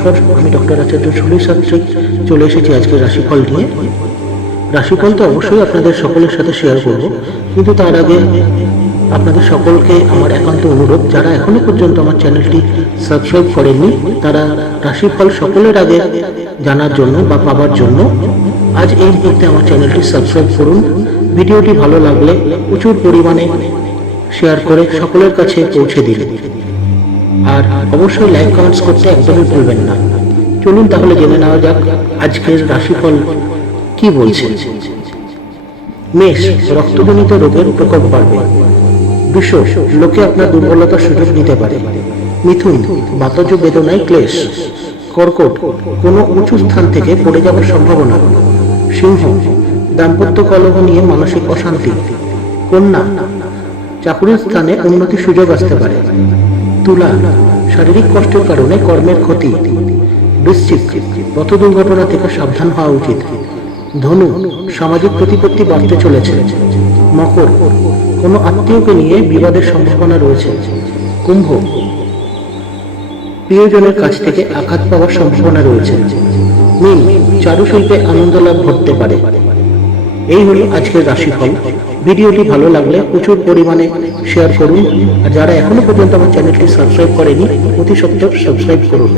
নমস্কার, আমি ডক্টর আচার্য সুনীল শাস্ত্রী চলে এসেছি আজকে রাশিফল নিয়ে। রাশিফল তো অবশ্যই আপনাদের সকলের সাথে শেয়ার করব, কিন্তু তার আগে আপনাদের সকলকে আমার একান্ত অনুরোধ, যারা এখনো পর্যন্ত আমার চ্যানেলটি সাবস্ক্রাইব করেননি তারা রাশিফল সকলের আগে জানার জন্য বা পাওয়ার জন্য আজ এই মুহূর্তে আমার চ্যানেলটি সাবস্ক্রাইব করুন। ভিডিওটি ভালো লাগলে প্রচুর পরিমাণে শেয়ার করে সকলের কাছে পৌঁছে দিন, আর অবশ্যই লাইক কমেন্টস করতে একদমই ভুলবেন না। চলুন তাহলে জেনে নেওয়া যাক আজকের রাশিফল কি বলছে। মেষ, রক্তজনিত রোগের প্রকোপ বাড়বে। বৃষ, লোকে আপনার দুর্বলতার সুযোগ নিতে পারে। মিথুন, বাতজ বেদনায় ক্লেশ। কর্কট, কোনো উঁচু স্থান থেকে পড়ে যাওয়ার সম্ভাবনা। সিংহ, দাম্পত্য কলহ নিয়ে মানসিক অশান্তি। কন্যা, চাকুরির স্থানে উন্নতির সুযোগ আসতে পারে। তুলা, শারীরিক কষ্টের কারণে কর্মের ক্ষতি। বৃশ্চিক, পথ দুর্ঘটনা থেকে সাবধান হওয়া উচিত। ধনু, সামাজিক প্রতিপত্তি বাড়তে চলেছে। মকর, কোনো আত্মীয়কে নিয়ে বিবাদের সম্ভাবনা রয়েছে। কুম্ভ, প্রিয়জনের কাছ থেকে আঘাত পাওয়ার সম্ভাবনা রয়েছে। মীন, চারুশিল্পে আনন্দ লাভ ঘটতে পারে। এই হলো আজকের রাশিফল। ভিডিওটি ভালো লাগলে প্রচুর পরিমাণে শেয়ার করুন, আর যারা এখনো পর্যন্ত আমার চ্যানেলটি সাবস্ক্রাইব করেনি অতি সত্বর সাবস্ক্রাইব করুন।